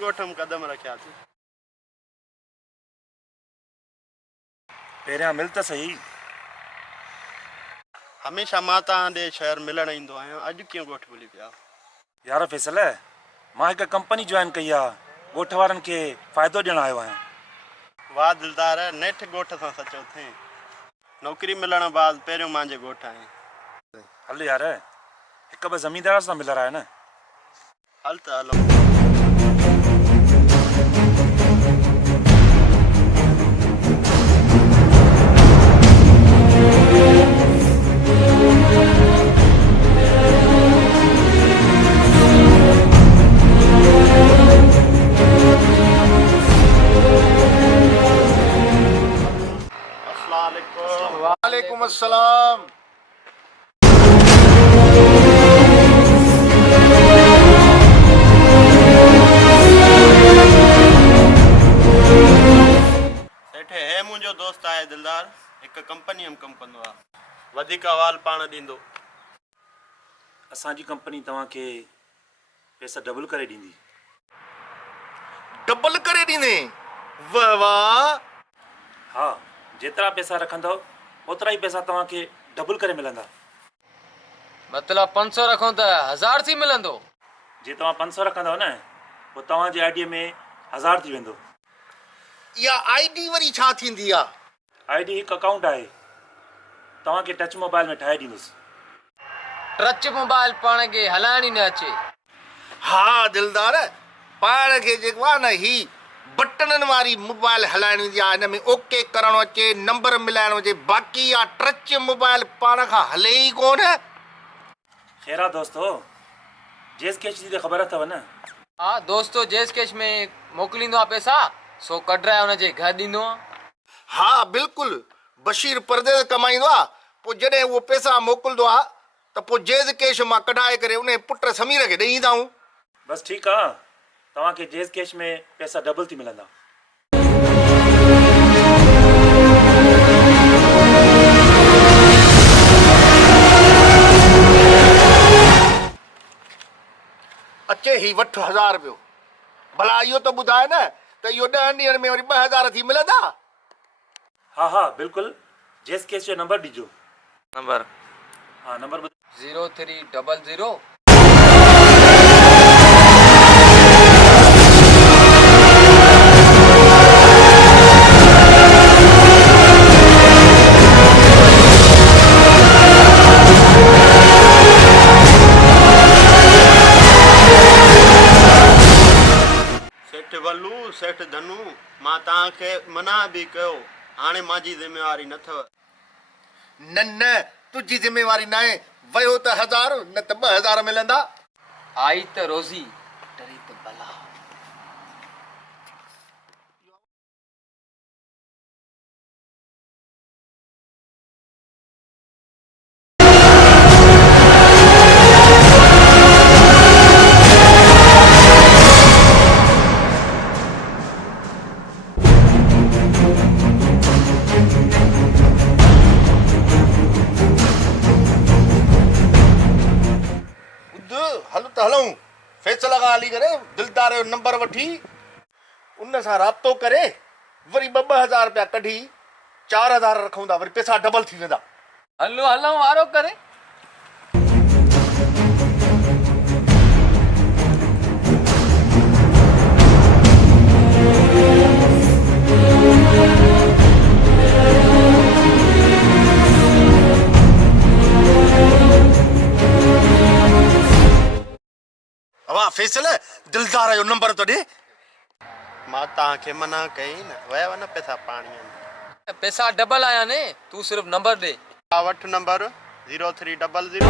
ॻोठ में कदम रखियासीं। पहिरियां मिल त सही। हमेशह मां तव्हां ॾे शहर मिलण ईंदो आहियां, अॼु कीअं ॻोठ भुली पिया? यार फैसल, मां हिकु कंपनी जॉइन कई आहे, ॻोठ वारनि खे फ़ाइदो ॾियणु आयो आहियां। वाह दिलदार, नेठ ॻोठ सां सचो थिए। नौकरी मिलण बाद पहिरियों मुंहिंजे ॻोठ आहे। हल यार, हिकु ॿ ज़मींदार सां मिलर आहे न। हल त हलो। वालेकुम अस्सलाम। सेठ है मुंहिंजो दोस्त आहे दिलदार, हिकु कंपनी में कमु कंदो आहे, वधीक अवाल पाण ॾींदो। असांजी कंपनी तव्हांखे पैसा डबल करे ॾींदी। डबल करे ॾींदे? वाह वाह। हा, जेतिरा पैसा रखंदव ओतिरा ई पैसा तव्हांखे डबल करे मिलंदा। मतलब 500 रखो त 1000 थी मिलंदो? जे तव्हां 500 रखंदव न, पोइ तव्हांजे आईडी में 1000 थी वेंदो। या आईडी वरी छा थींदी आहे? आईडी हिकु अकाउंट आहे, तव्हांखे टच मोबाइल में ठाहे ॾींदुसि। टच मोबाइल पाण खे हलाइण ई न अचे। हा दिलदार, पाण खे जेको आहे न ही बटननि वारी मोबाइल हलाइण ईंदी आहे, हिन में ओके करणो अचे, नंबर मिलाइणो अचे, बाक़ी आहे टच मोबाइल पाण खां हले ई कोन। ख़ैर आहे दोस्तो, जेस कैश जी त ख़बर अथव न? हा दोस्तो, जेस कैश में मोकिलींदो आहे पैसा, सो कढाए हुनजे घर ॾींदो आहे। हा बिल्कुलु, बशीर परदेस कमाईंदो आहे, पोइ जॾहिं उहो पैसा मोकिलींदो आहे त पोइ जेस कैश मां कढाए करे उन पुट समीर खे ॾेई ईंदा आहियूं। बस ठीकु आहे, तव्हांखे जेस कैश में पैसा डबल थी मिलंदा। अचे ही वठ 1000 रुपयो। भला इहो त ॿुधाए न त इहो 10 ॾींहंनि में वरी 2000 थी मिलंदा? हा हा बिल्कुलु, जेस कैश जो नंबर ॾिजो। नंबर? हाँ नंबर 0300। सेठ वल्लू, सेठ धनु, मां तव्हांखे मना बि कयो, हाणे मुंहिंजी ज़िम्मेवारी न अथव। न न, तुंहिंजी ज़िम्मेवारी न आहे। वियो त 1000 न त 2000 मिलंदा। आई त रोज़ी, डरी त बला। हल त हलूं, फैसला खां हली करे दिलदार जो नंबर वठी उन सां राब्तो करे वरी 2-2000 रुपया कढी 4000 रखूं था, वरी पैसा डबल थी वेंदा। हलो हलो वारो करे। वाह फैसल, दिलदार जो नंबर तो ॾे। मां तव्हांखे मना कई न, वयव न पैसा पाणीअ में। पैसा डबल आया ने, तू सिर्फ नंबर दे। हा वठ नंबर 0300।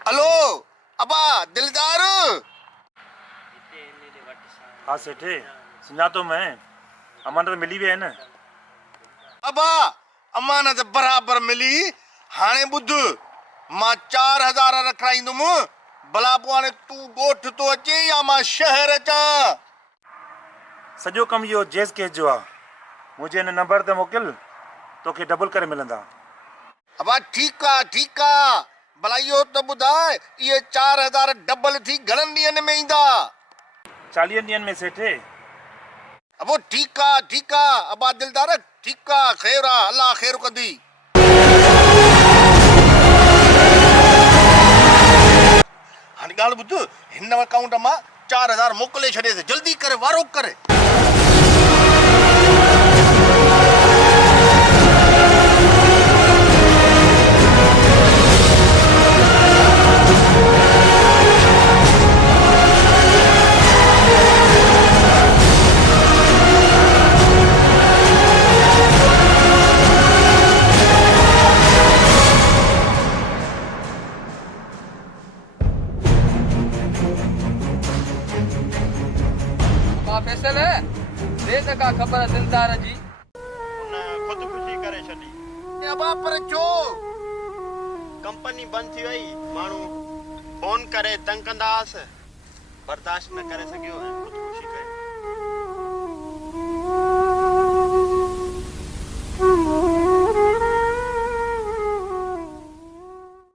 हेलो अबा दिलदार। हाँ सेठे, सुञातो मैं, अमानत मिली भी है न। अबा अमानत बराबर मिली। हाणे ॿुध, मां 4000 रखाईंदुमि भला पोइ हाणे तूं ॻोठ तो अचे या मां शहर अचां सॼो कमु इहो जेज़ केस जो आहे मुंहिंजे हिन नंबर ते मोकिल तोखे डबल करे मिलंदा अबा ठीकु आहे भला इहो त ॿुधाए इहे 4000 डबल थी घणनि ॾींहंनि में ईंदा 40 ॾींहंनि में सेठे अबो ठीकु आहे अबा दिलदार ठीकु आहे ख़ैर आहे अलाह ख़ैर कंदी हाणे ॻाल्हि ॿुध हिन अकाउंट मां 4000 मोकिले छॾेसि जल्दी करे वारो करे फैसल है दे त का ख़बर दिलदार जी उन ख़ुदकुशी करे छॾी अबा पर छो कंपनी बंदि थी वई माण्हू फोन करे तंग कंदा हुआसि बर्दाश्त न करे सघियो ऐं ख़ुदकुशी